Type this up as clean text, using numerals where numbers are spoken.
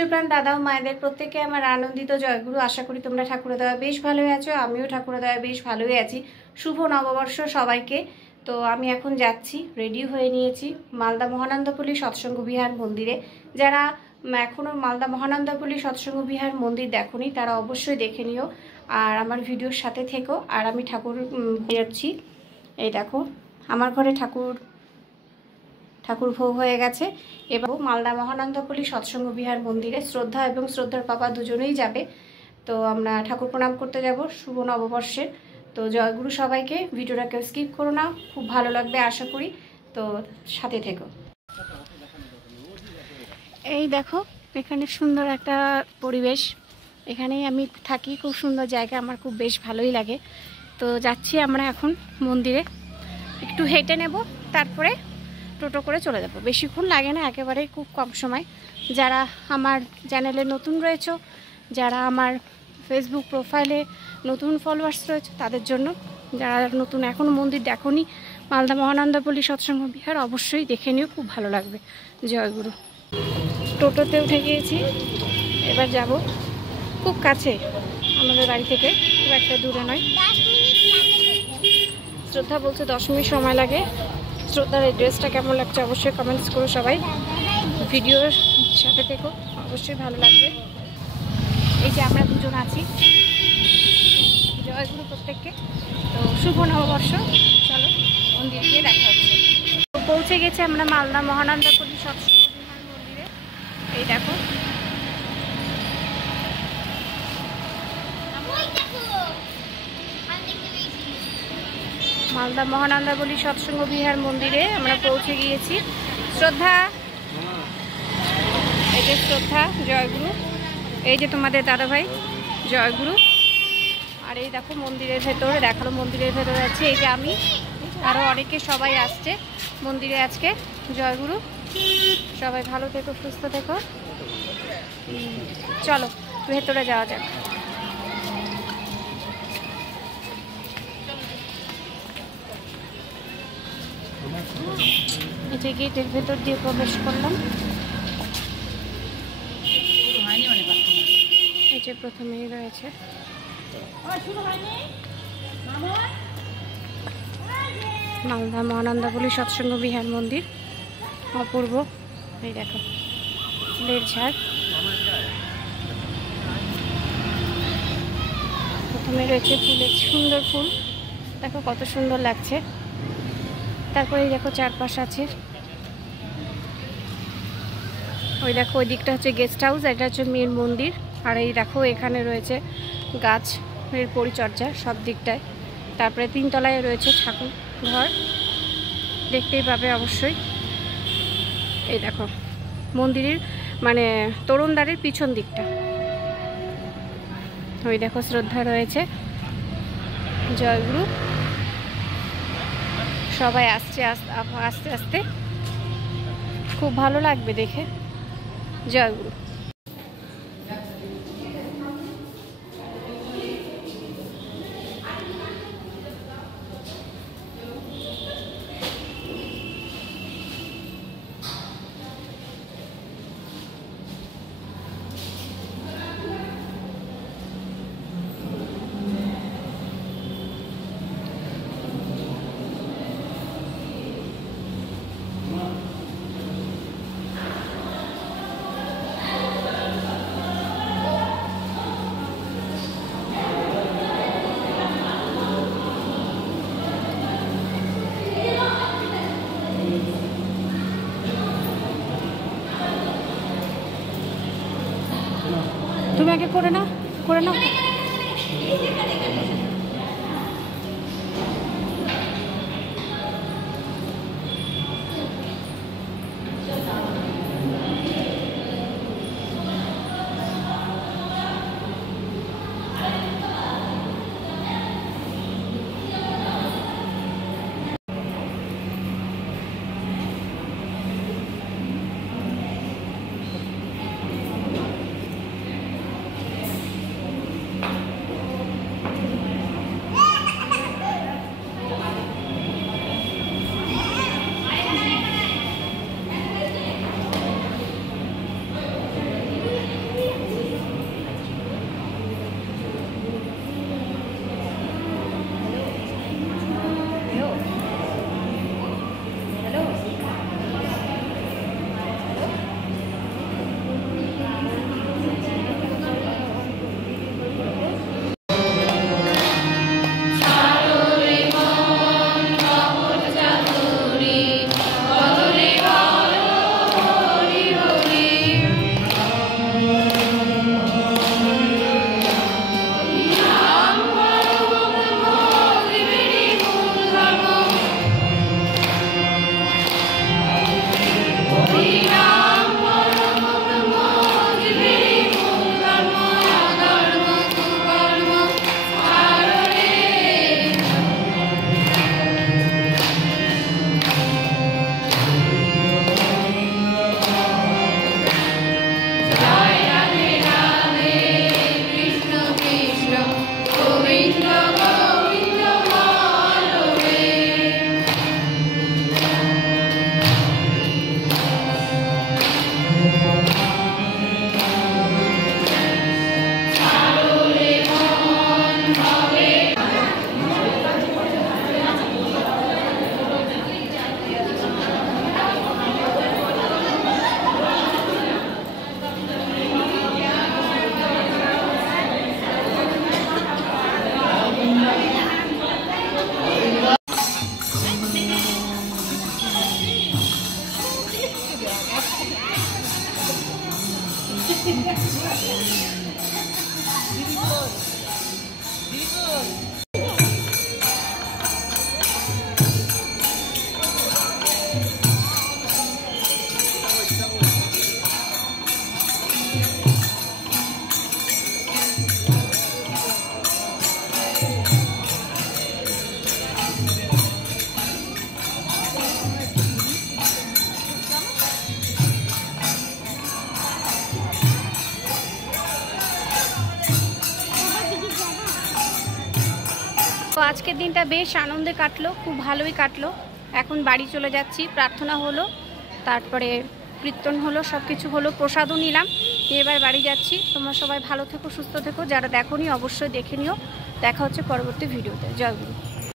সুপ্রাণ দাদা ও মায়েদের প্রত্যেকে আমার আনন্দিত জয়গুরু। আশা করি তোমরা ঠাকুরের দয়া বেশ ভালোই আছো, আমিও ঠাকুরের দয়া বেশ ভালোই আছি। শুভ নববর্ষ সবাইকে। তো আমি এখন যাচ্ছি, রেডি হয়ে নিয়েছি মালদা মহানন্দাপল্লী সৎসঙ্গ বিহার মন্দিরে। যারা এখনও মালদা মহানন্দাপল্লী সৎসঙ্গ বিহার মন্দির দেখোনি তারা অবশ্যই দেখে নিও, আর আমার ভিডিওর সাথে থেকো। আর আমি ঠাকুর যাচ্ছি, এই দেখো আমার ঘরে ঠাকুর ভোগ হয়ে গেছে। এবং মালদা মহানন্দাপল্লী সৎসঙ্গ বিহার মন্দিরে শ্রদ্ধা এবং শ্রদ্ধার বাবা দুজনেই যাবে। তো আমরা ঠাকুর প্রণাম করতে যাব শুভ নববর্ষের। তো জয়গুরু সবাইকে, ভিডিওটা কেউ স্কিপ করো না, খুব ভালো লাগবে আশা করি। তো সাথে থেকো। এই দেখো এখানে সুন্দর একটা পরিবেশ, এখানেই আমি থাকি, খুব সুন্দর জায়গা, আমার খুব বেশ ভালোই লাগে। তো যাচ্ছি আমরা এখন মন্দিরে, একটু হেঁটে নেব, তারপরে টোটো করে চলে যাব। বেশিক্ষণ লাগে না, একেবারেই খুব কম সময়। যারা আমার চ্যানেলে নতুন রয়েছে, যারা আমার ফেসবুক প্রোফাইলে নতুন ফলোয়ার্স রয়েছে তাদের জন্য, যারা নতুন এখনও মন্দির দেখোনি মালদা মহানন্দাপল্লী সৎসঙ্গ বিহার, অবশ্যই দেখে নিও, খুব ভালো লাগবে। জয়গুরু। টোটোতে উঠে গিয়েছি, এবার যাব। খুব কাছে আমাদের বাড়ি থেকে, খুব একটা দূরে নয়। শ্রদ্ধা বলছে 10 মিনিট সময় লাগে। শ্রদ্ধার এই ড্রেসটা কেমন লাগছে অবশ্যই কমেন্টস করো সবাই, ভিডিওর সাথে থেকো, অবশ্যই ভালো লাগবে। এই যে আমরা দুজন আছি, জয়গুরু প্রত্যেককে। তো শুভ নববর্ষ, চলো মন্দির গিয়ে দেখা হচ্ছে। পৌঁছে গেছে আমরা মালদা মহানন্দাপল্লী সৎসঙ্গ বিহার মন্দিরে। এই দেখো মালদা মহানন্দাপল্লী সৎসঙ্গ বিহার মন্দিরে আমরা পৌঁছে গিয়েছি। শ্রদ্ধা, এই যে শ্রদ্ধা, জয়গুরু, এই যে তোমাদের দাদাভাই জয়গুরু। আর এই দেখো মন্দিরের ভেতরে, দেখালো মন্দিরের ভেতরে আছে, এই যে আমি, আরও অনেকে সবাই আসছে মন্দিরে আজকে। জয়গুরু, সবাই ভালো থেকো, সুস্থ থেকো। চলো ভেতরে যাওয়া যাক। এই যে গেটের ভেতর দিয়ে প্রবেশ করলাম। এই যে প্রথমেই রয়েছে মালদা মহানন্দাপল্লী সৎসঙ্গ বিহার মন্দির, অপূর্ব। এই দেখো ফুলের ঝাড়, প্রথমে রয়েছে ফুলের সুন্দর ফুল, দেখো কত সুন্দর লাগছে। তারপরে দেখো চারপাশ আছে, ওই দেখো ওই দিকটা হচ্ছে গেস্ট হাউস, এটা হচ্ছে মেন মন্দির। আর এই দেখো এখানে রয়েছে গাছের পরিচর্যা সব দিকটায়। তারপরে 3 তলায় রয়েছে ঠাকুর ঘর, দেখতেই পাবে অবশ্যই। এই দেখো মন্দিরের মানে তরুণদ্বারের পিছন দিকটা, ওই দেখো শ্রদ্ধা রয়েছে। জয়গুরু, সবাই আসছে আস্তে আস্তে, খুব ভালো লাগবে দেখে। জয়গুরু। তুমি আগে করে নাও। তো আজকের দিনটা বেশ আনন্দে কাটলো, খুব ভালোই কাটলো। এখন বাড়ি চলে যাচ্ছি, প্রার্থনা হলো, তারপরে কীর্তন হলো, সব কিছু হলো, প্রসাদও নিলাম, এবার বাড়ি যাচ্ছি। তোমরা সবাই ভালো থেকো, সুস্থ থেকো, যারা দেখোনি অবশ্যই দেখে নিও। দেখা হচ্ছে পরবর্তী ভিডিওতে। জয় গুরু।